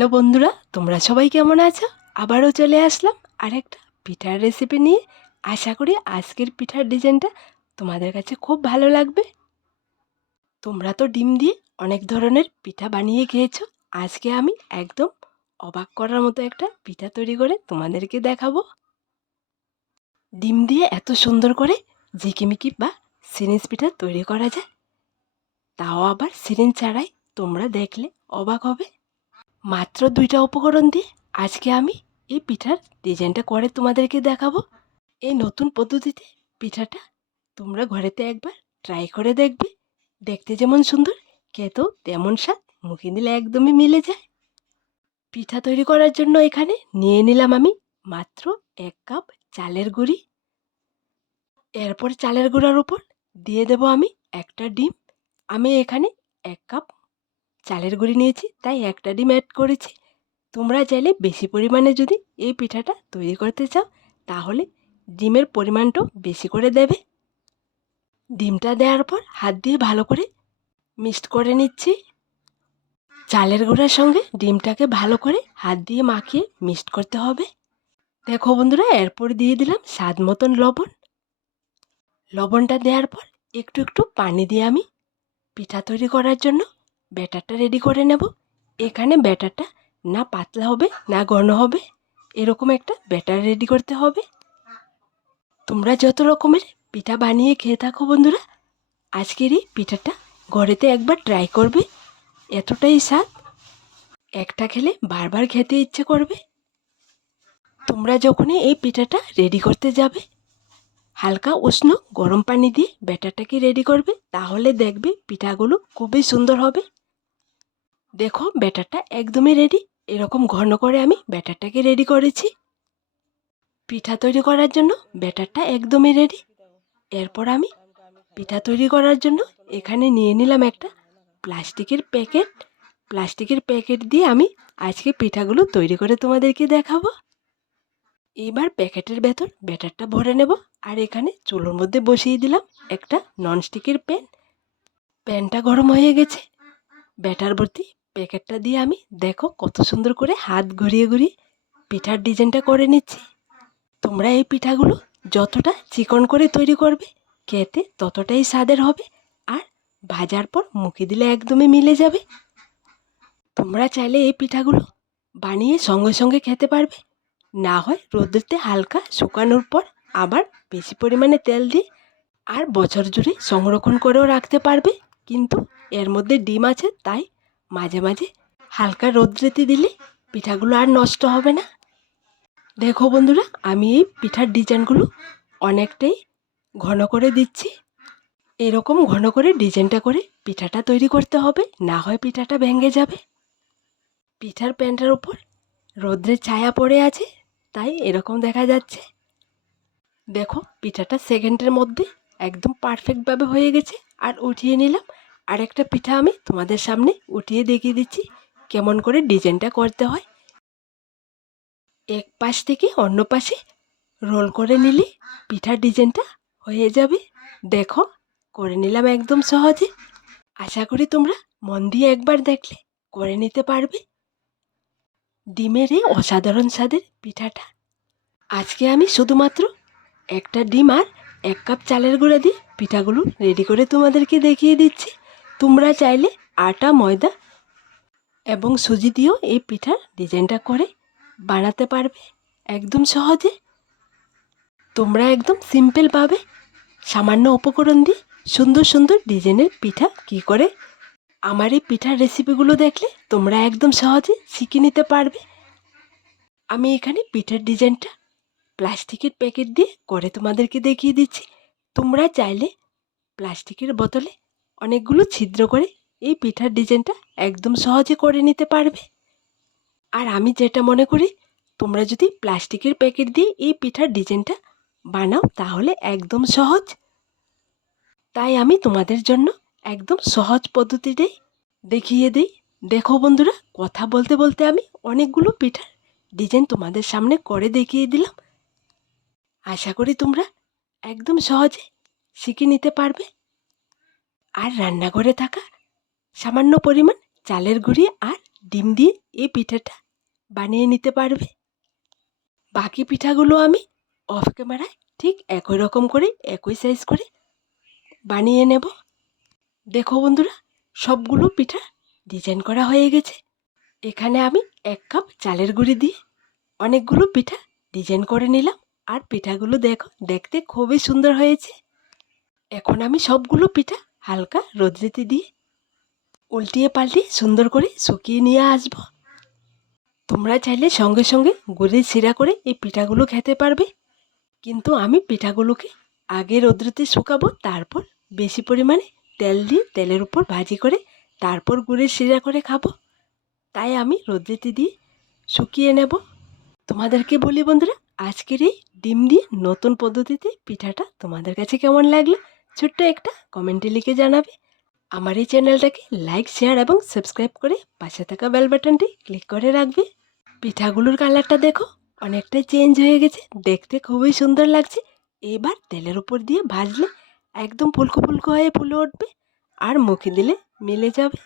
Hello বন্ধুরা, তোমরা সবাই কেমন আছো? আবারও চলে আসলাম আরেকটা পিঠার রেসিপি নিয়ে। আশা করি আজকের পিঠার ডিজাইনটা তোমাদের কাছে খুব ভালো লাগবে। তোমরা তো ডিম দিয়ে অনেক ধরনের পিঠা বানিয়ে খেয়েছো। আজকে আমি একদম অবাক করার মতো একটা পিঠা তৈরি করে তোমাদেরকে দেখাবো। ডিম দিয়ে এত সুন্দর করে ঝিকিমিকি বা সিরিঞ্জ পিঠা তৈরি করা যায়। তাও আবার সিরিঞ্জ ছাড়াই তোমরা দেখলে অবাক হবে। মাত্র দুইটা উপকরণ দিয়ে আজকে আমি এই পিঠার ডিজাইনটা করে তোমাদেরকে দেখাবো। এই নতুন পদ্ধতিতে পিঠাটা তোমরা ঘরেতে একবার ট্রাই করে দেখবে। দেখতে যেমন সুন্দর, খেতেও তেমন স্বাদ, মুখে দিলে একদমই মিলে যায়। পিঠা তৈরি করার জন্য এখানে নিয়ে নিলাম আমি মাত্র এক কাপ চালের গুঁড়ি। এরপর চালের গুঁড়ার উপর দিয়ে দেব আমি একটা ডিম। আমি এখানে এক কাপ চালের গুঁড়ি নিয়েছি, তাই একটা ডিম অ্যাড করেছি। তোমরা চাইলে বেশি পরিমাণে যদি এই পিঠাটা তৈরি করতে চাও, তাহলে ডিমের পরিমাণটাও বেশি করে দেবে। ডিমটা দেওয়ার পর হাত দিয়ে ভালো করে মিক্সড করে নিচ্ছি। চালের গুঁড়ার সঙ্গে ডিমটাকে ভালো করে হাত দিয়ে মাখিয়ে মিক্সড করতে হবে। দেখো বন্ধুরা, এরপর দিয়ে দিলাম স্বাদ মতন লবণ। লবণটা দেওয়ার পর একটু একটু পানি দিয়ে আমি পিঠা তৈরি করার জন্য ব্যাটারটা রেডি করে নেব। এখানে ব্যাটারটা না পাতলা হবে, না ঘন হবে, এরকম একটা ব্যাটার রেডি করতে হবে। তোমরা যত রকমের পিঠা বানিয়ে খেয়ে থাকো বন্ধুরা, আজকের এই পিঠাটা ঘরেতে একবার ট্রাই করবে, এতটাই স্বাদ। একটা খেলে বারবার খেতে ইচ্ছে করবে। তোমরা যখনই এই পিঠাটা রেডি করতে যাবে, হালকা উষ্ণ গরম পানি দিয়ে ব্যাটারটাকে রেডি করবে, তাহলে দেখবে পিঠাগুলো খুবই সুন্দর হবে। দেখো, ব্যাটারটা একদমই রেডি এরকম ঘন করে আমি ব্যাটারটাকে রেডি করেছি। পিঠা তৈরি করার জন্য ব্যাটারটা একদমই রেডি এরপর আমি পিঠা তৈরি করার জন্য এখানে নিয়ে নিলাম একটা প্লাস্টিকের প্যাকেট। প্লাস্টিকের প্যাকেট দিয়ে আমি আজকে পিঠাগুলো তৈরি করে তোমাদেরকে দেখাবো। এবার প্যাকেটের ভেতর ব্যাটারটা ভরে নেব আর এখানে চুলোর মধ্যে বসিয়ে দিলাম একটা ননস্টিকের প্যান। প্যানটা গরম হয়ে গেছে। ব্যাটার ভর্তি প্যাকেটটা দিয়ে আমি, দেখো কত সুন্দর করে হাত ঘুরিয়ে ঘুরিয়ে পিঠার ডিজাইনটা করে নিচ্ছি। তোমরা এই পিঠাগুলো যতটা চিকন করে তৈরি করবে, খেতে ততটাই স্বাদের হবে আর ভাজার পর মুখে দিলে একদমই মিলে যাবে। তোমরা চাইলে এই পিঠাগুলো বানিয়ে সঙ্গে সঙ্গে খেতে পারবে। না হয় রোদ্রতে হালকা শুকানোর পর আবার বেশি পরিমাণে তেল দিয়ে আর বছর জুড়ে সংরক্ষণ করেও রাখতে পারবে। কিন্তু এর মধ্যে ডিম আছে, তাই মাঝে মাঝে হালকা রোদ্রেতে দিলে পিঠাগুলো আর নষ্ট হবে না। দেখো বন্ধুরা, আমি এই পিঠার ডিজাইনগুলো অনেকটাই ঘন করে দিচ্ছি। এরকম ঘন করে ডিজাইনটা করে পিঠাটা তৈরি করতে হবে, না হয় পিঠাটা ভেঙে যাবে। পিঠার প্যানটার উপর রোদ্রের ছায়া পড়ে আছে, তাই এরকম দেখা যাচ্ছে। দেখো, পিঠাটা সেকেন্ডের মধ্যে একদম পারফেক্টভাবে হয়ে গেছে, আর উঠিয়ে নিলাম। আর একটা পিঠা আমি তোমাদের সামনে উঠিয়ে দেখিয়ে দিচ্ছি, কেমন করে ডিজাইনটা করতে হয়। এক পাশ থেকে অন্য পাশে রোল করে নিলে পিঠার ডিজাইনটা হয়ে যাবে। দেখো, করে নিলাম একদম সহজে। আশা করি তোমরা মন দিয়ে একবার দেখলে, করে নিতে পারবে। ডিমের এই অসাধারণ স্বাদের পিঠাটা। আজকে আমি শুধুমাত্র একটা ডিম আর এক কাপ চালের গুঁড়া দিয়ে পিঠাগুলো রেডি করে তোমাদেরকে দেখিয়ে দিচ্ছি। তোমরা চাইলে আটা, ময়দা এবং সুজি দিয়েও এই পিঠার ডিজাইনটা করে বানাতে পারবে। একদম সহজে। তোমরা একদম সিম্পলভাবে সামান্য উপকরণ দিয়ে সুন্দর সুন্দর ডিজাইনের পিঠা কি করে আমার এই পিঠার রেসিপিগুলো দেখলে তোমরা একদম সহজে শিখে নিতে পারবে। আমি এখানে পিঠার ডিজাইনটা প্লাস্টিকের প্যাকেট দিয়ে করে তোমাদেরকে দেখিয়ে দিচ্ছি। তোমরা চাইলে প্লাস্টিকের বোতলে অনেকগুলো ছিদ্র করে এই পিঠার ডিজাইনটা একদম সহজে করে নিতে পারবে। আর আমি যেটা মনে করি, তোমরা যদি প্লাস্টিকের প্যাকেট দিয়ে এই পিঠার ডিজাইনটা বানাও তাহলে একদম সহজ। তাই আমি তোমাদের জন্য একদম সহজ পদ্ধতিটাই দেখিয়ে দিই। দেখো বন্ধুরা, কথা বলতে বলতে আমি অনেকগুলো পিঠার ডিজাইন তোমাদের সামনে করে দেখিয়ে দিলাম। আশা করি তোমরা একদম সহজে শিখে নিতে পারবে। আর রান্নাঘরে থাকা সামান্য পরিমাণ চালের গুঁড়ি আর ডিম দিয়ে এই পিঠাটা বানিয়ে নিতে পারবে। বাকি পিঠাগুলো আমি অফ ক্যামেরায় ঠিক একই রকম করে, একই সাইজ করে বানিয়ে নেব। দেখো বন্ধুরা, সবগুলো পিঠা ডিজাইন করা হয়ে গেছে। এখানে আমি এক কাপ চালের গুঁড়ি দিয়ে অনেকগুলো পিঠা ডিজাইন করে নিলাম। আর পিঠাগুলো দেখো, দেখতে খুবই সুন্দর হয়েছে। এখন আমি সবগুলো পিঠা হালকা রোদ্রেতে দিয়ে উল্টিয়ে পাল্টিয়ে সুন্দর করে শুকিয়ে নিয়ে আসব। তোমরা চাইলে সঙ্গে সঙ্গে গুড়ির সিরা করে এই পিঠাগুলো খেতে পারবে। কিন্তু আমি পিঠাগুলোকে আগে রোদ্রুতে শুকাবো, তারপর বেশি পরিমাণে তেল দিয়ে তেলের উপর ভাজি করে তারপর গুড়ের শিরা করে খাব। তাই আমি রোদ্রেতে দিয়ে শুকিয়ে নেব। তোমাদেরকে বলি বন্ধুরা, আজকের এই ডিম দিয়ে নতুন পদ্ধতিতে পিঠাটা তোমাদের কাছে কেমন লাগল? ছোট্ট একটা কমেন্টে লিখে জানাবে। আমার এই চ্যানেলটাকে লাইক, শেয়ার এবং সাবস্ক্রাইব করে পাশে থাকা বেল বাটনটি ক্লিক করে রাখবে। পিঠাগুলোর কালারটা দেখো, অনেকটা চেঞ্জ হয়ে গেছে। দেখতে খুবই সুন্দর লাগছে। এবার তেলের উপর দিয়ে ভাজলে একদম ফুলকো ফুলকো হয়ে ফুলে উঠবে। আর মুখে দিলে মিলে যাবে।